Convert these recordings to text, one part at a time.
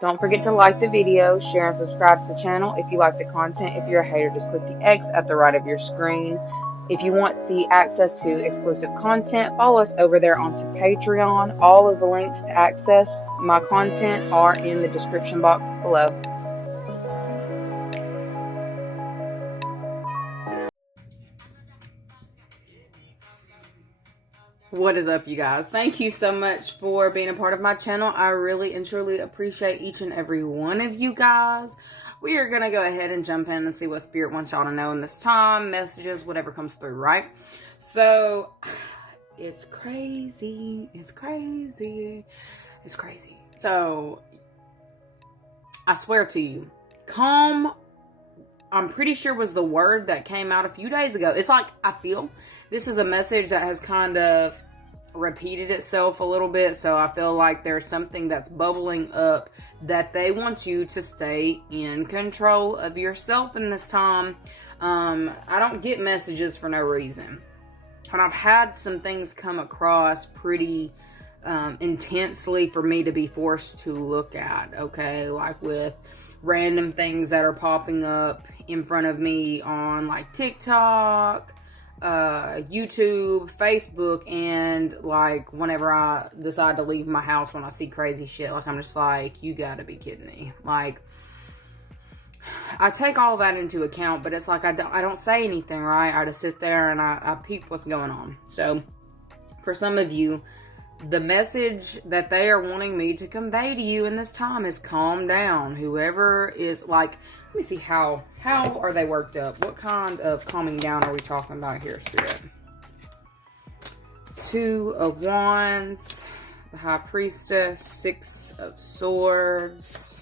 Don't forget to like the video, share and subscribe to the channel if you like the content. If you're a hater, just click the X at the right of your screen. If you want the access to exclusive content, follow us over there onto Patreon. All of the links to access my content are in the description box below. What is up, you guys? Thank you so much for being a part of my channel. I really and truly appreciate each and every one of you guys. We are going to go ahead and jump in and see what Spirit wants y'all to know in this time, messages, whatever comes through, right? So, it's crazy. It's crazy. It's crazy. So, I swear to you, calm, I'm pretty sure was the word that came out a few days ago. It's like, I feel this is a message that has kind of repeated itself a little bit. So I feel like there's something that's bubbling up that they want you to stay in control of yourself in this time. I don't get messages for no reason. And I've had some things come across pretty intensely for me to be forced to look at, okay? Like with random things that are popping up in front of me on like TikTok, YouTube, Facebook, and like whenever I decide to leave my house when I see crazy shit, like I'm just like, you gotta be kidding me. Like, I take all that into account, but it's like I don't say anything, right? I just sit there and I peep what's going on. So for some of you, the message that they are wanting me to convey to you in this time is calm down. Whoever is like, let me see how are they worked up? What kind of calming down are we talking about here, Spirit? Two of Wands, the High Priestess, Six of Swords.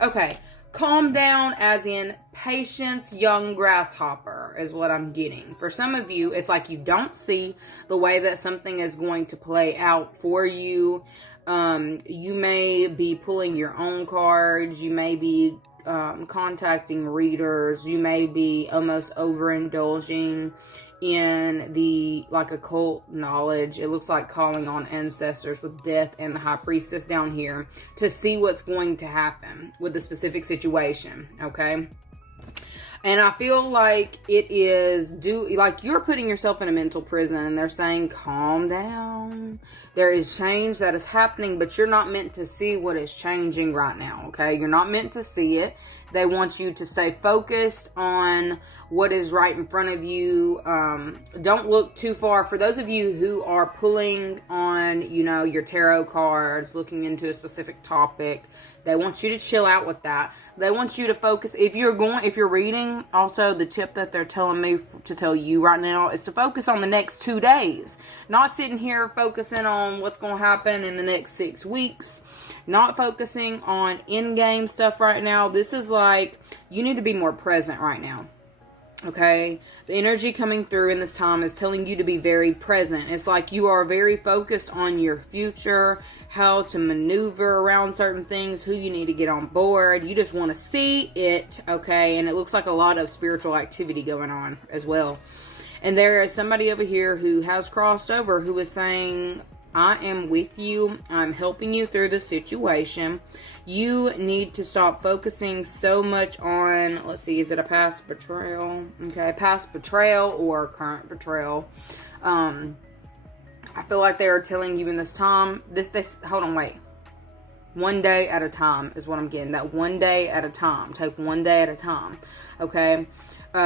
Okay, calm down as in patience, young grasshopper is what I'm getting. For some of you, it's like you don't see the way that something is going to play out for you. You may be pulling your own cards. You may be contacting readers. You may be almost overindulging in the like occult knowledge. It looks like calling on ancestors with Death and the High Priestess down here to see what's going to happen with the specific situation, okay? And I feel like it is like you're putting yourself in a mental prison and they're saying, calm down. There is change that is happening, but you're not meant to see what is changing right now, okay? You're not meant to see it. They want you to stay focused on what is right in front of you. Don't look too far. For those of you who are pulling on, you know, your tarot cards, looking into a specific topic, they want you to chill out with that. They want you to focus. If you're reading, also the tip that they're telling me to tell you right now is to focus on the next 2 days. Not sitting here focusing on what's going to happen in the next 6 weeks. Not focusing on in-game stuff right now. This is like, you need to be more present right now. Okay, the energy coming through in this time is telling you to be very present. It's like you are very focused on your future, how to maneuver around certain things, who you need to get on board. You just want to see it, okay? And it looks like a lot of spiritual activity going on as well. And there is somebody over here who has crossed over who is saying, I am with you. I'm helping you through the situation. You need to stop focusing so much on, let's see, is it a past betrayal? Okay, past betrayal or current betrayal. I feel like they are telling you in this time, hold on, wait. 1 day at a time is what I'm getting. That 1 day at a time. Take 1 day at a time. Okay.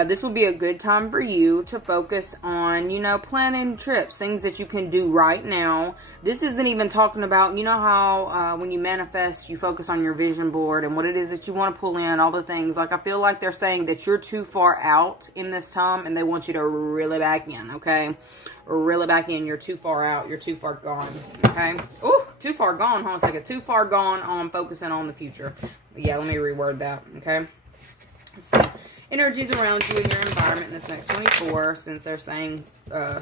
This will be a good time for you to focus on, you know, planning trips, things that you can do right now. This isn't even talking about, you know how when you manifest, you focus on your vision board and what it is that you want to pull in, all the things. Like, I feel like they're saying that you're too far out in this time and they want you to reel it back in, okay? Reel it back in. You're too far out. You're too far gone, okay? Ooh, too far gone. Hold on a second. Too far gone on focusing on the future. Yeah, let me reword that, okay? Let's see. Energies around you in your environment in this next 24, since they're saying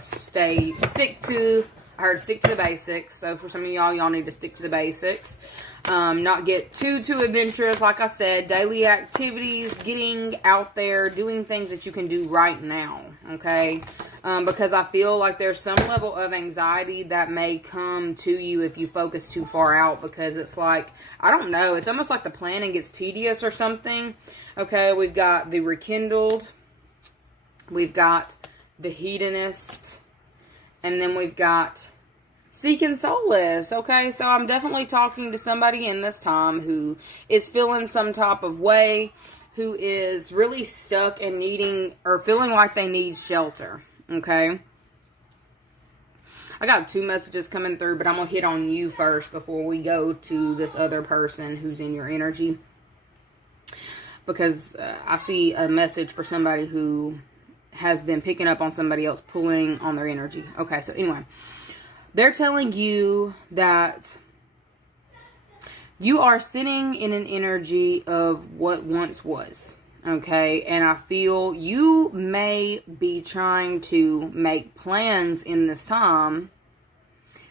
stick to I heard stick to the basics. So for some of y'all need to stick to the basics. Not get too adventurous. Like I said, daily activities, getting out there, doing things that you can do right now. Okay. Because I feel like there's some level of anxiety that may come to you if you focus too far out, because it's like, I don't know, it's almost like the planning gets tedious or something. Okay, we've got the rekindled, we've got the hedonist, and then we've got seeking solace. Okay, so I'm definitely talking to somebody in this time who is feeling some type of way, who is really stuck and needing or feeling like they need shelter. Okay, I got 2 messages coming through, but I'm going to hit on you first before we go to this other person who's in your energy. Because I see a message for somebody who has been picking up on somebody else pulling on their energy. Okay, so anyway, they're telling you that you are sitting in an energy of what once was. Okay, and I feel you may be trying to make plans in this time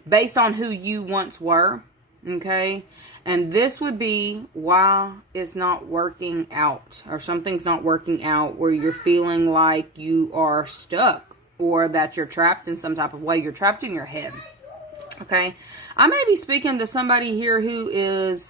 based on who you once were. Okay, and this would be why it's not working out, or something's not working out, where you're feeling like you are stuck or that you're trapped in some type of way. You're trapped in your head. Okay, I may be speaking to somebody here who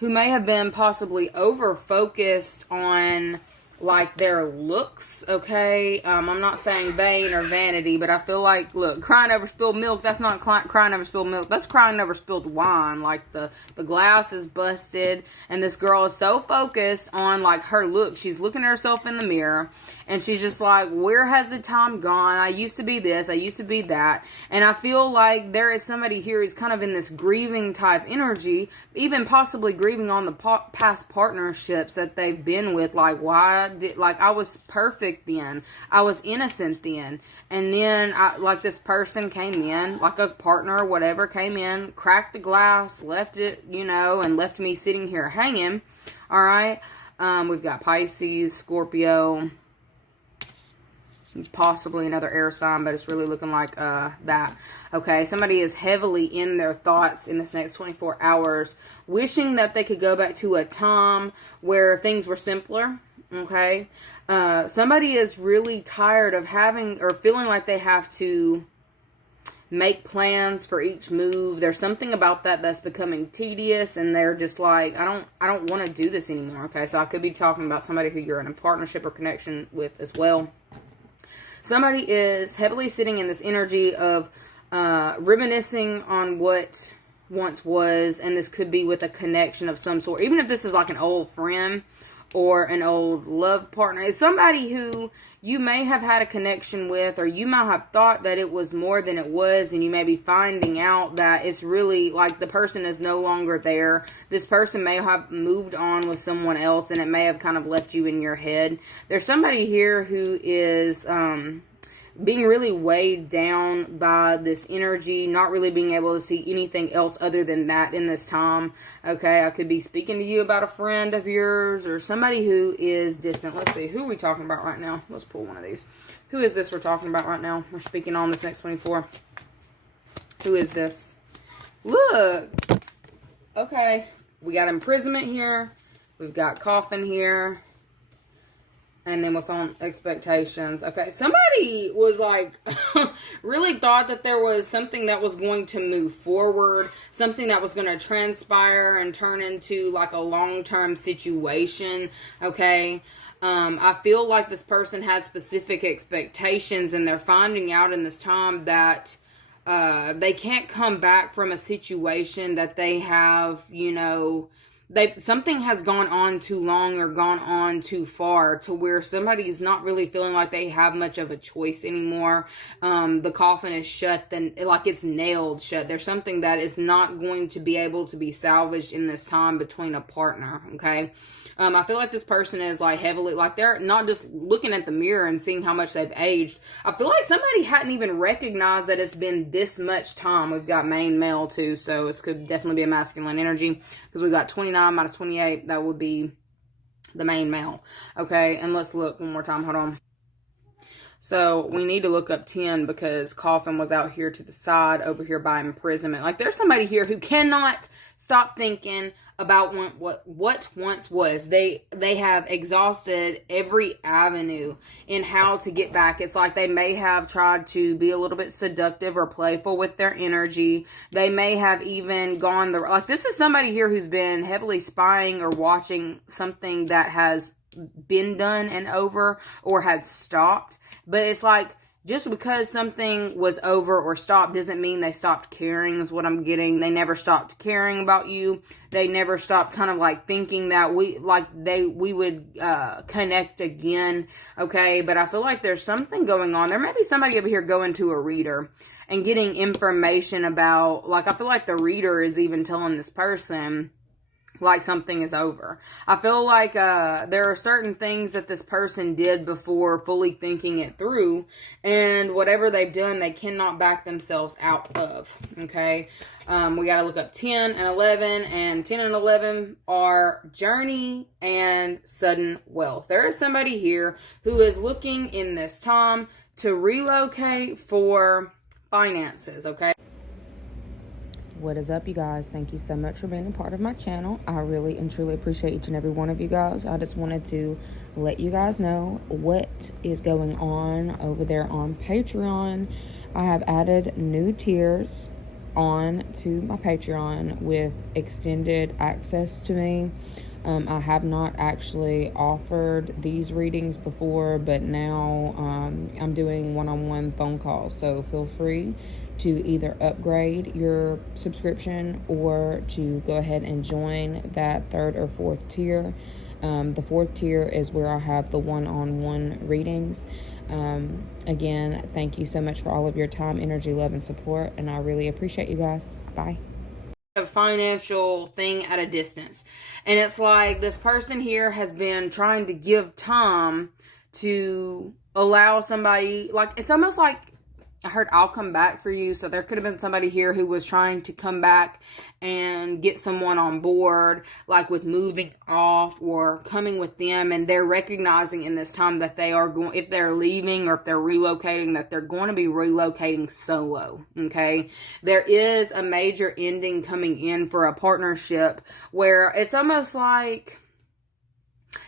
may have been possibly over focused on like their looks. Okay, I'm not saying vain or vanity, but I feel like, look, crying over spilled milk, that's not crying over spilled milk, that's crying over spilled wine. Like the glass is busted, and this girl is so focused on like her look. She's looking at herself in the mirror, and she's just like, where has the time gone? I used to be this, I used to be that. And I feel like there is somebody here who's kind of in this grieving type energy, even possibly grieving on the past partnerships that they've been with. Like, I was perfect then, I was innocent then, and then like this person came in, like a partner or whatever came in, cracked the glass, left it, and left me sitting here hanging. All right, we've got Pisces, Scorpio, possibly another air sign, but it's really looking like that. Okay, somebody is heavily in their thoughts in this next 24 hours, wishing that they could go back to a time where things were simpler. Okay, somebody is really tired of having or feeling like they have to make plans for each move. There's something about that that's becoming tedious, and they're just like, I don't want to do this anymore. Okay, so I could be talking about somebody who you're in a partnership or connection with as well. Somebody is heavily sitting in this energy of reminiscing on what once was, and this could be with a connection of some sort. Even if this is like an old friend or an old love partner, it's somebody who you may have had a connection with, or you might have thought that it was more than it was, and you may be finding out that it's really like the person is no longer there. This person may have moved on with someone else, and it may have kind of left you in your head. There's somebody here who is being really weighed down by this energy, not really being able to see anything else other than that in this time. Okay, I could be speaking to you about a friend of yours or somebody who is distant. Let's see, who are we talking about right now? Let's pull one of these. Who is this we're talking about right now? We're speaking on this next 24. Who is this? Look. Okay, we got imprisonment here. We've got coffin here. And then what's on expectations? Okay, somebody was like, really thought that there was something that was going to move forward, something that was going to transpire and turn into like a long-term situation. Okay, I feel like this person had specific expectations, and they're finding out in this time that they can't come back from a situation that they have, something has gone on too long or gone on too far to where somebody's not really feeling like they have much of a choice anymore. The coffin is shut, then like it's nailed shut. There's something that is not going to be able to be salvaged in this time between a partner. Okay. I feel like this person is like heavily, like they're not just looking at the mirror and seeing how much they've aged. I feel like somebody hadn't even recognized that it's been this much time. We've got main male too, so this could definitely be a masculine energy, because we've got 29 minus 28. That would be the main male. Okay, and let's look one more time. Hold on. So we need to look up 10 because Coffin was out here to the side over here by imprisonment. Like there's somebody here who cannot stop thinking about what once was. They have exhausted every avenue in how to get back. It's like they may have tried to be a little bit seductive or playful with their energy. They may have even gone like this is somebody here who's been heavily spying or watching something that has been done and over or had stopped. But it's like just because something was over or stopped doesn't mean they stopped caring is what I'm getting. They never stopped caring about you. They never stopped kind of like thinking that we would connect again. Okay. But I feel like there's something going on. There may be somebody over here going to a reader and getting information about, like, I feel like the reader is even telling this person like something is over. I feel like there are certain things that this person did before fully thinking it through, and whatever they've done, they cannot back themselves out of. Okay, we got to look up 10 and 11, and 10 and 11 are journey and sudden wealth. There is somebody here who is looking in this time to relocate for finances. Okay. What is up, you guys? Thank you so much for being a part of my channel. I really and truly appreciate each and every one of you guys. I just wanted to let you guys know what is going on over there on Patreon. I have added new tiers on to my Patreon with extended access to me. I have not actually offered these readings before, but now I'm doing one-on-one phone calls. So feel free to either upgrade your subscription or to go ahead and join that 3rd or 4th tier. The 4th tier is where I have the one-on-one readings. Again, thank you so much for all of your time, energy, love, and support, and I really appreciate you guys. Bye. A financial thing at a distance, and it's like this person here has been trying to give time to allow somebody, like it's almost like I heard I'll come back for you. So there could have been somebody here who was trying to come back and get someone on board, like with moving off or coming with them. And they're recognizing in this time that they are going, if they're leaving or if they're relocating, that they're going to be relocating solo. Okay. There is a major ending coming in for a partnership where it's almost like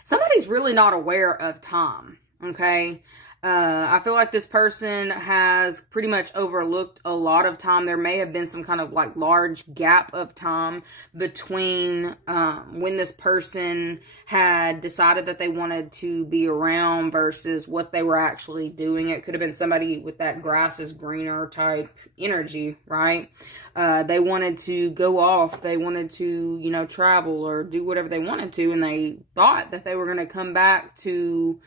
somebody's really not aware of time. Okay. I feel like this person has pretty much overlooked a lot of time. There may have been some kind of like large gap of time between when this person had decided that they wanted to be around versus what they were actually doing. It could have been somebody with that grass is greener type energy, right? They wanted to go off. They wanted to, travel or do whatever they wanted to. And they thought that they were going to come back to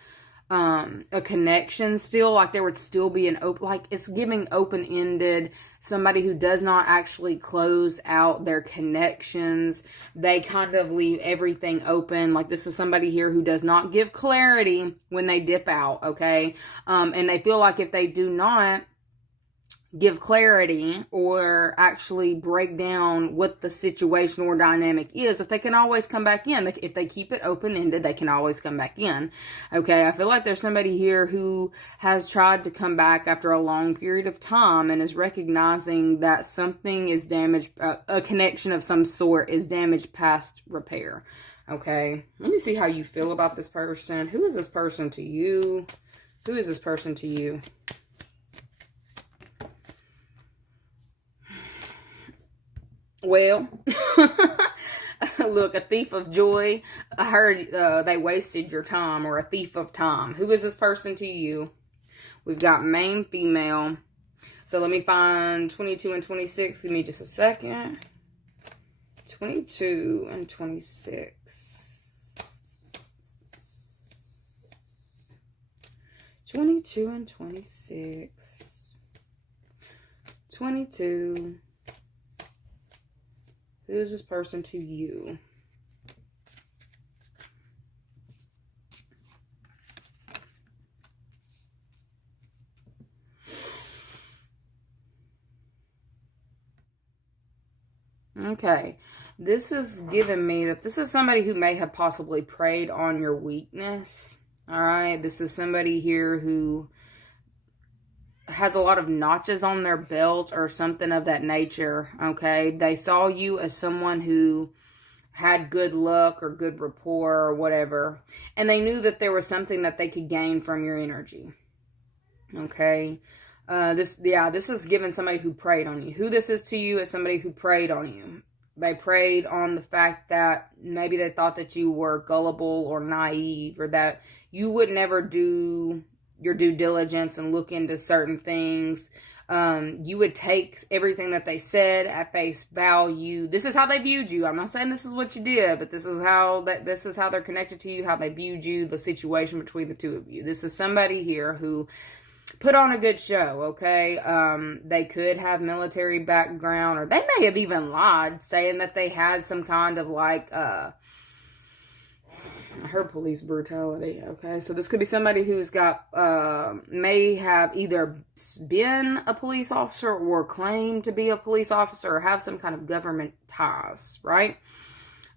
a connection still, like there would still be an open, like it's giving open-ended, somebody who does not actually close out their connections. They kind of leave everything open. Like this is somebody here who does not give clarity when they dip out. Okay. And they feel like if they do not give clarity or actually break down what the situation or dynamic is, if they can always come back in. If they keep it open-ended, they can always come back in. Okay, I feel like there's somebody here who has tried to come back after a long period of time and is recognizing that something is damaged, a connection of some sort is damaged past repair. Okay, let me see how you feel about this person. Who is this person to you? Who is this person to you? Well, look, a thief of joy. I heard they wasted your time, or a thief of time. Who is this person to you? We've got main female. So let me find 22 and 26. Give me just a second. 22 and 26. 22 and 26. 22. Who is this person to you? Okay. This is giving me that this is somebody who may have possibly preyed on your weakness. All right. This is somebody here who has a lot of notches on their belt or something of that nature, okay? They saw you as someone who had good luck or good rapport or whatever, and they knew that there was something that they could gain from your energy, okay? This is given somebody who preyed on you. Who this is to you is somebody who preyed on you. They preyed on the fact that maybe they thought that you were gullible or naive, or that you would never do your due diligence and look into certain things. You would take everything that they said at face value. This is how they viewed you. I'm not saying this is what you did, but this is how they're connected to you, how they viewed you, the situation between the two of you. This is somebody here who put on a good show, okay? They could have military background, or they may have even lied, saying that they had some kind of like, I heard police brutality, okay? So this could be somebody who's got, may have either been a police officer or claimed to be a police officer or have some kind of government ties, right?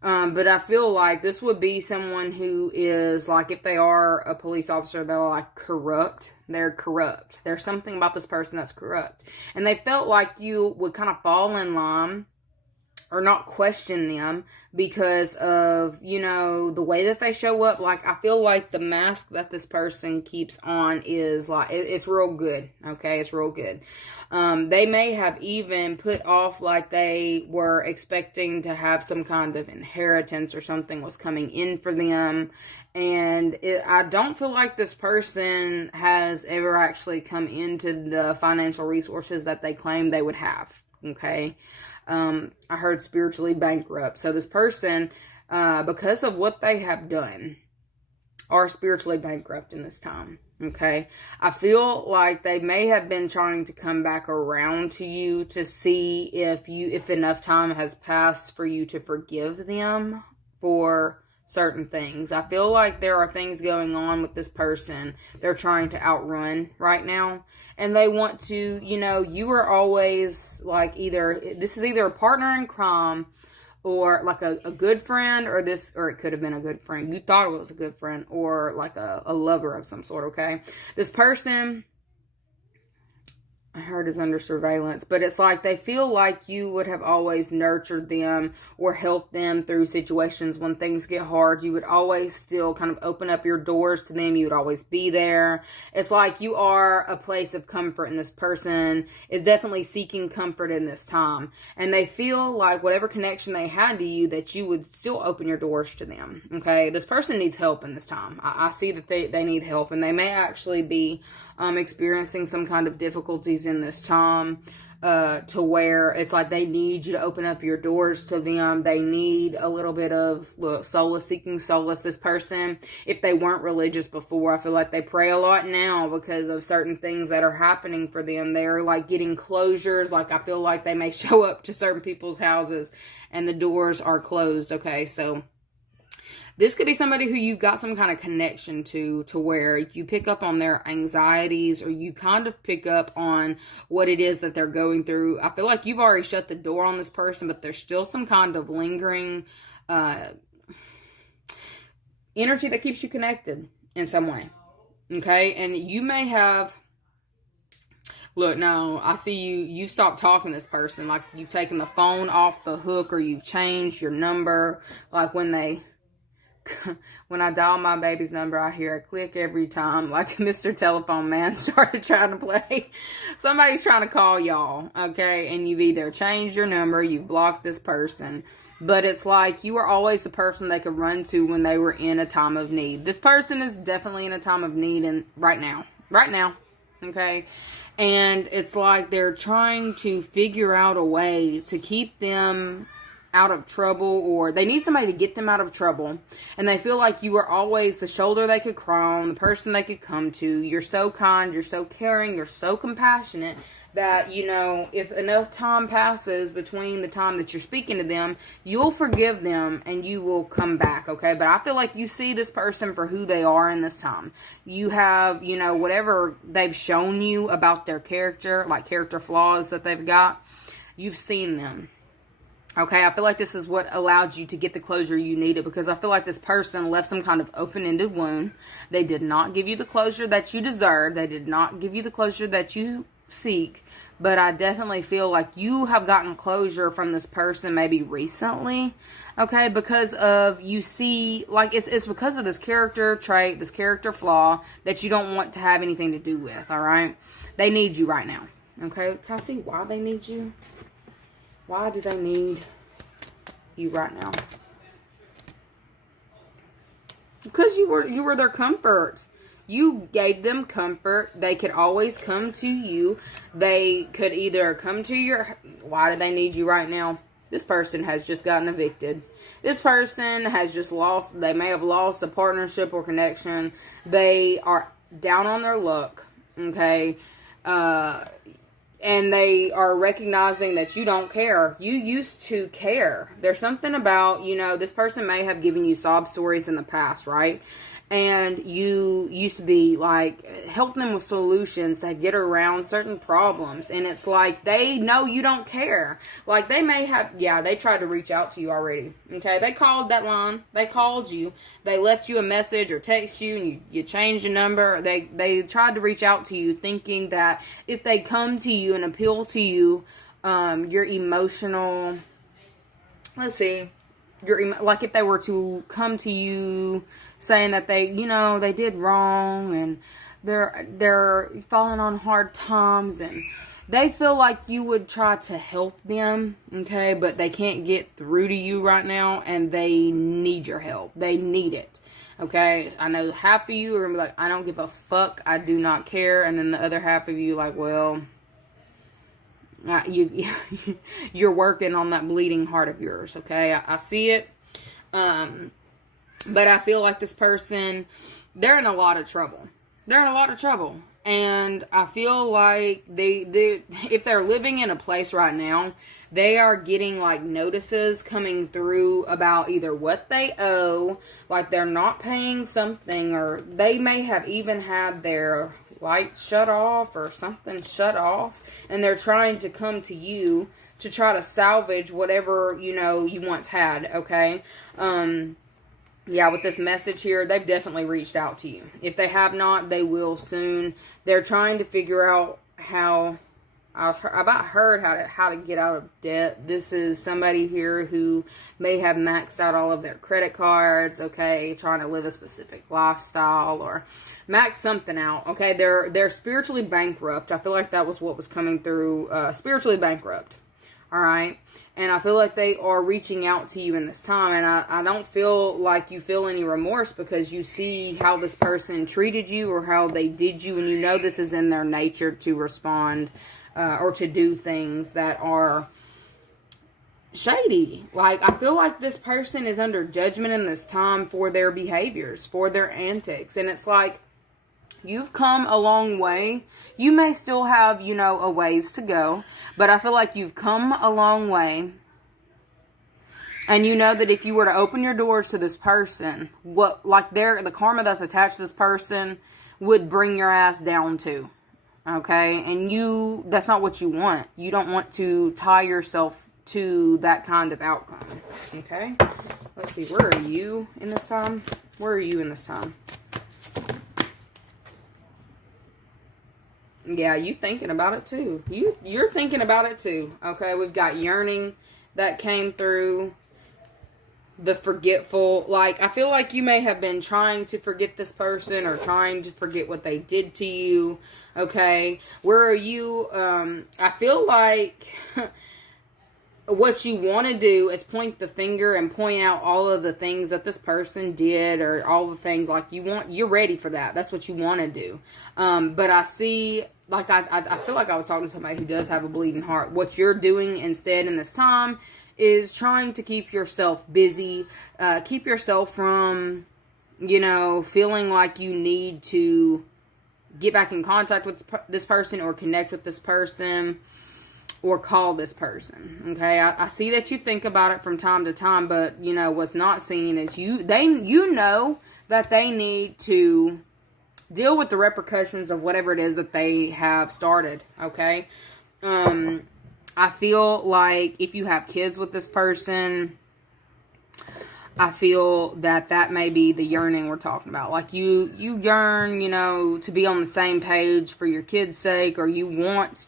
But I feel like this would be someone who is like, if they are a police officer, they're like corrupt. They're corrupt. There's something about this person that's corrupt. And they felt like you would kind of fall in line or not question them because of, you know, the way that they show up. Like, I feel like the mask that this person keeps on is like, it's real good, okay? It's real good. They may have even put off like they were expecting to have some kind of inheritance or something was coming in for them. And I don't feel like this person has ever actually come into the financial resources that they claim they would have, okay? I heard spiritually bankrupt. So this person, because of what they have done, are spiritually bankrupt in this time. Okay. I feel like they may have been trying to come back around to you to see if enough time has passed for you to forgive them for certain things. I feel like there are things going on with this person they're trying to outrun right now. And they want to, you know, you were always like this is either a partner in crime or like a good friend, or it could have been a good friend. You thought it was a good friend, or like a lover of some sort, okay? This person, I heard, is under surveillance, but it's like they feel like you would have always nurtured them or helped them through situations when things get hard. You would always still kind of open up your doors to them. You would always be there. It's like you are a place of comfort, and this person is definitely seeking comfort in this time. And they feel like whatever connection they had to you, that you would still open your doors to them, okay? This person needs help in this time. I see that they need help, and they may actually be experiencing some kind of difficulties in this time, to where it's like they need you to open up your doors to them. They need a little bit of seeking solace. This person, if they weren't religious before, I feel like they pray a lot now because of certain things that are happening for them. They're like getting closures. Like, I feel like they may show up to certain people's houses and the doors are closed. Okay, so this could be somebody who you've got some kind of connection to where you pick up on their anxieties, or you kind of pick up on what it is that they're going through. I feel like you've already shut the door on this person, but there's still some kind of lingering energy that keeps you connected in some way, okay? And you may have... Look, no, I see you've stopped talking to this person. Like, you've taken the phone off the hook, or you've changed your number. Like, when I dial my baby's number, I hear a click every time, like Mr. Telephone Man started trying to play. Somebody's trying to call y'all, okay? And you've either changed your number, you've blocked this person, but it's like you were always the person they could run to when they were in a time of need. This person is definitely in a time of need, and right now, okay? And it's like they're trying to figure out a way to keep them out of trouble, or they need somebody to get them out of trouble, and they feel like you are always the shoulder they could cry on, the person they could come to. You're so kind, you're so caring, you're so compassionate that, you know, if enough time passes between the time that you're speaking to them, you'll forgive them and you will come back, okay? But I feel like you see this person for who they are in this time. You have, you know, whatever they've shown you about their character, like character flaws that they've got, you've seen them. Okay, I feel like this is what allowed you to get the closure you needed, because I feel like this person left some kind of open-ended wound. They did not give you the closure that you deserve. They did not give you the closure that you seek. But I definitely feel like you have gotten closure from this person maybe recently. Okay, because of, you see, like, it's because of this character trait, this character flaw that you don't want to have anything to do with, all right? They need you right now. Okay, can I see why they need you? Why do they need you right now? Because you were their comfort. You gave them comfort. They could always come to you. They could either come to your... Why do they need you right now? This person has just gotten evicted. This person has just lost... They may have lost a partnership or connection. They are down on their luck. Okay? And they are recognizing that you don't care. You used to care. There's something about, this person may have given you sob stories in the past, right? And you used to be like, help them with solutions to get around certain problems. And it's like, they know you don't care. Like, they may have, they tried to reach out to you already. Okay, they called that line. They called you. They left you a message or text you, and you changed your number. They tried to reach out to you thinking that if they come to you and appeal to you, your emotional, let's see, like if they were to come to you saying that they, they did wrong and they're falling on hard times and they feel like you would try to help them, okay, but they can't get through to you right now and they need your help. They need it, okay? I know half of you are going to be like, I don't give a fuck, I do not care, and then the other half of you like, well... you're working on that bleeding heart of yours, okay? I see it. But I feel like this person, they're in a lot of trouble. They're in a lot of trouble. And I feel like they if they're living in a place right now, they are getting like notices coming through about either what they owe, like they're not paying something, or they may have even had their lights shut off or something shut off, and they're trying to come to you to try to salvage whatever you once had, okay? With this message here, they've definitely reached out to you. If they have not, they will soon. They're trying to figure out how... I've heard how to get out of debt. This is somebody here who may have maxed out all of their credit cards, okay, trying to live a specific lifestyle or max something out, okay. They're spiritually bankrupt. I feel like that was what was coming through, spiritually bankrupt, all right. And I feel like they are reaching out to you in this time, and I don't feel like you feel any remorse because you see how this person treated you or how they did you, and this is in their nature to respond or to do things that are shady. Like, I feel like this person is under judgment in this time for their behaviors, for their antics. And it's like, you've come a long way. You may still have, a ways to go. But I feel like you've come a long way. And you know that if you were to open your doors to this person, the karma that's attached to this person would bring your ass down to. Okay, and that's not what you want. You don't want to tie yourself to that kind of outcome. Okay, let's see, where are you in this time? Where are you in this time? Yeah, you thinking about it too. You're thinking about it too. Okay, we've got yearning that came through. The forgetful, like, I feel like you may have been trying to forget this person or trying to forget what they did to you, okay? Where are you? I feel like what you want to do is point the finger and point out all of the things that this person did or all the things, like, you're ready for that. That's what you want to do. But I see, like, I feel like I was talking to somebody who does have a bleeding heart. What you're doing instead in this time is trying to keep yourself busy, keep yourself from, feeling like you need to get back in contact with this person or connect with this person or call this person, okay? I see that you think about it from time to time, but, what's not seen is you know that they need to deal with the repercussions of whatever it is that they have started, okay? I feel like if you have kids with this person, I feel that that may be the yearning we're talking about. Like you yearn, to be on the same page for your kids' sake, or you want,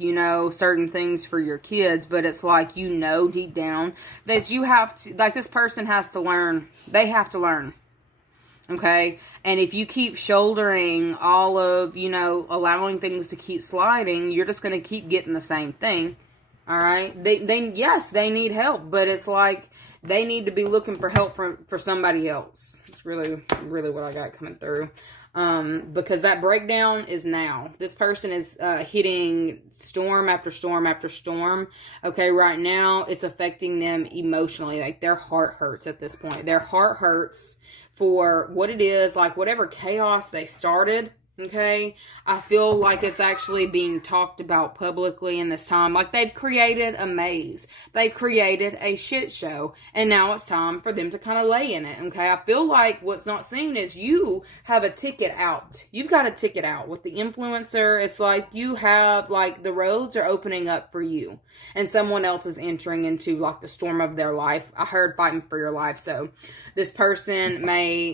certain things for your kids, but it's like, deep down that you have to, like, this person has to learn. They have to learn. Okay? And if you keep shouldering all of, allowing things to keep sliding, you're just going to keep getting the same thing. All right? Yes, they need help, but it's like, they need to be looking for help for somebody else. It's really, really what I got coming through. Because that breakdown is now. This person is hitting storm after storm after storm. Okay, right now it's affecting them emotionally. Like their heart hurts at this point. Their heart hurts for what it is, like whatever chaos they started. Okay, I feel like it's actually being talked about publicly in this time. Like they've created a maze. They created a shit show. And now it's time for them to kind of lay in it. Okay, I feel like what's not seen is you have a ticket out. You've got a ticket out with the influencer. It's like you have, like, the roads are opening up for you. And someone else is entering into, like, the storm of their life. I heard fighting for your life. So this person may,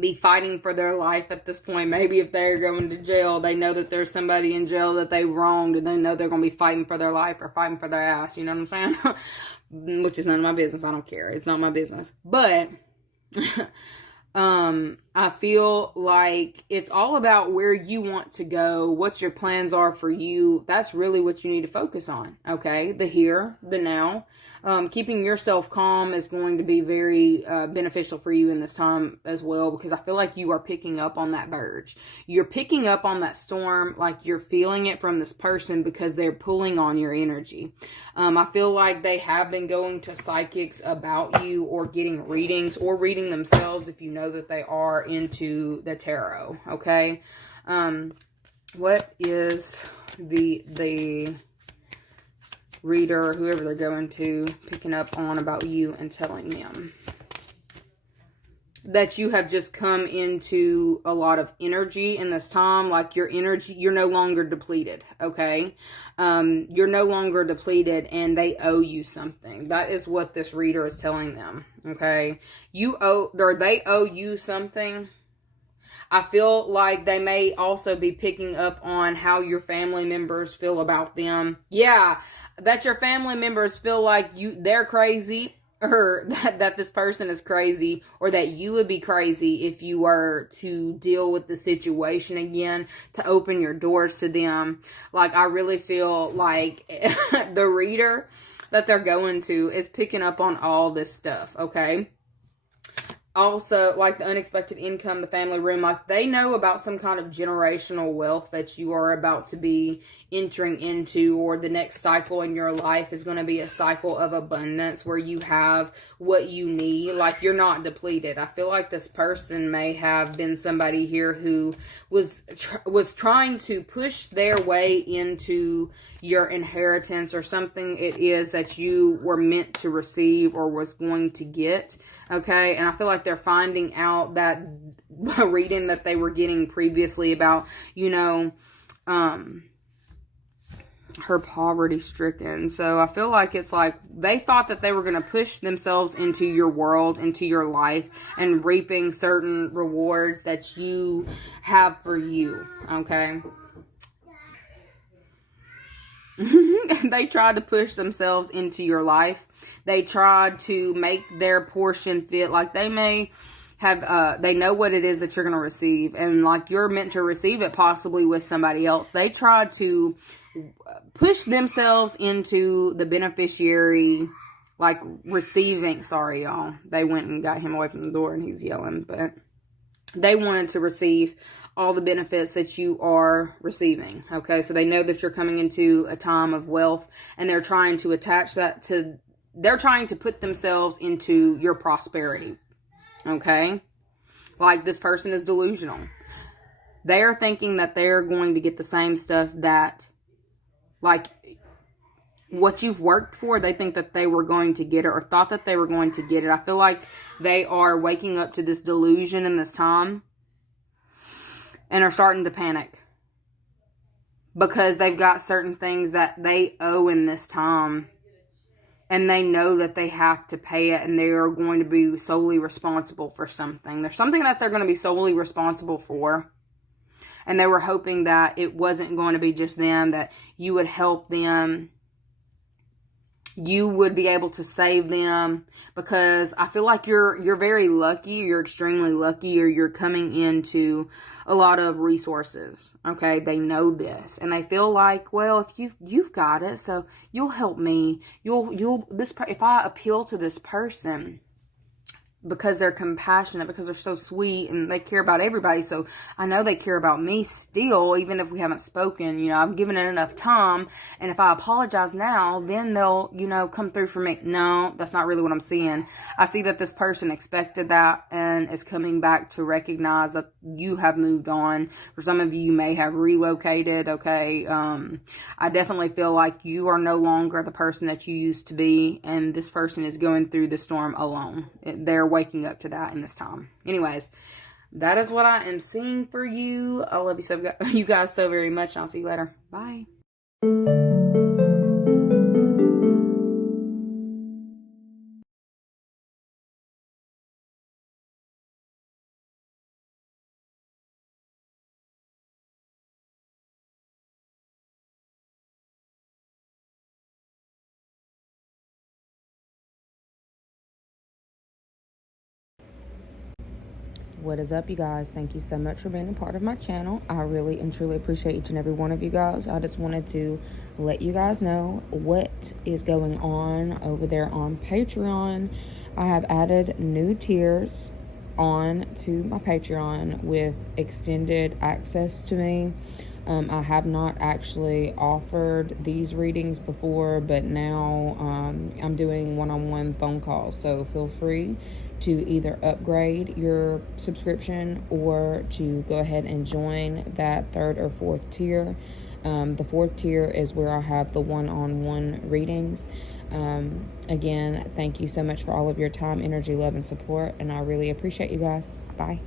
be fighting for their life at this point. Maybe if they're going to jail, they know that there's somebody in jail that they wronged, and they know they're going to be fighting for their life or fighting for their ass. You know what I'm saying? Which is none of my business. I don't care. It's not my business. But I feel like it's all about where you want to go, what your plans are for you. That's really what you need to focus on. Okay, the here, the now. Keeping yourself calm is going to be very beneficial for you in this time as well, because I feel like you are picking up on that verge. You're picking up on that storm, like you're feeling it from this person because they're pulling on your energy. I feel like they have been going to psychics about you, or getting readings, or reading themselves if you know that they are into the tarot. Okay, what is the reader, whoever they're going to, picking up on about you and telling them that you have just come into a lot of energy in this time? Like your energy, you're no longer depleted. Okay, you're no longer depleted, and they owe you something. That is what this reader is telling them. Okay, they owe you something. I feel like they may also be picking up on how your family members feel about them. Yeah, that your family members feel like they're crazy, or that this person is crazy, or that you would be crazy if you were to deal with the situation again, to open your doors to them. Like, I really feel like the reader that they're going to is picking up on all this stuff, okay? Also, like the unexpected income, the family room, like they know about some kind of generational wealth that you are about to be entering into, or the next cycle in your life is going to be a cycle of abundance where you have what you need. Like you're not depleted. I feel like this person may have been somebody here who was trying to push their way into your inheritance, or something it is that you were meant to receive or was going to get. Okay, and I feel like they're finding out that the reading that they were getting previously about, her poverty stricken. So I feel like it's like they thought that they were going to push themselves into your world, into your life, and reaping certain rewards that you have for you. Okay. They tried to push themselves into your life. They tried to make their portion fit. Like they may have, they know what it is that you're going to receive, and like you're meant to receive it possibly with somebody else. They tried to push themselves into the beneficiary, like receiving. Sorry, y'all. They went and got him away from the door and he's yelling, but they wanted to receive all the benefits that you are receiving. Okay, so they know that you're coming into a time of wealth, and they're trying to attach that to, they're trying to put themselves into your prosperity. Okay, like this person is delusional. They are thinking that they're going to get the same stuff that, like, what you've worked for. They think that they were going to get it, or thought that they were going to get it. I feel like they are waking up to this delusion in this time and are starting to panic. because they've got certain things that they owe in this time. And they know that they have to pay it, and they are going to be solely responsible for something. There's something that they're going to be solely responsible for. And they were hoping that it wasn't going to be just them, that you would help them. You would be able to save them, because I feel like you're very lucky. You're extremely lucky, or you're coming into a lot of resources. Okay, they know this, and they feel like, well, if you've got it, so you'll help me. If I appeal to this person, because they're compassionate, because they're so sweet, and they care about everybody. So I know they care about me still, even if we haven't spoken. You know, I've given it enough time, and if I apologize now, then they'll, you know, come through for me. No, that's not really what I'm seeing. I see that this person expected that and is coming back to recognize that you have moved on. For some of you may have relocated. Okay. I definitely feel like you are no longer the person that you used to be, and this person is going through the storm alone. They're waking up to that in this time. Anyways, that is what I am seeing for you. I love you guys so very much, and I'll see you later. Bye. What is up, you guys? Thank you so much for being a part of my channel. I really and truly appreciate each and every one of you guys. I just wanted to let you guys know what is going on over there on Patreon. I have added new tiers on to my Patreon with extended access to me. I have not actually offered these readings before, but now I'm doing one-on-one phone calls. So feel free to either upgrade your subscription or to go ahead and join that 3rd or 4th tier. The 4th tier is where I have the one-on-one readings. Again, thank you so much for all of your time, energy, love, and support, and I really appreciate you guys. Bye.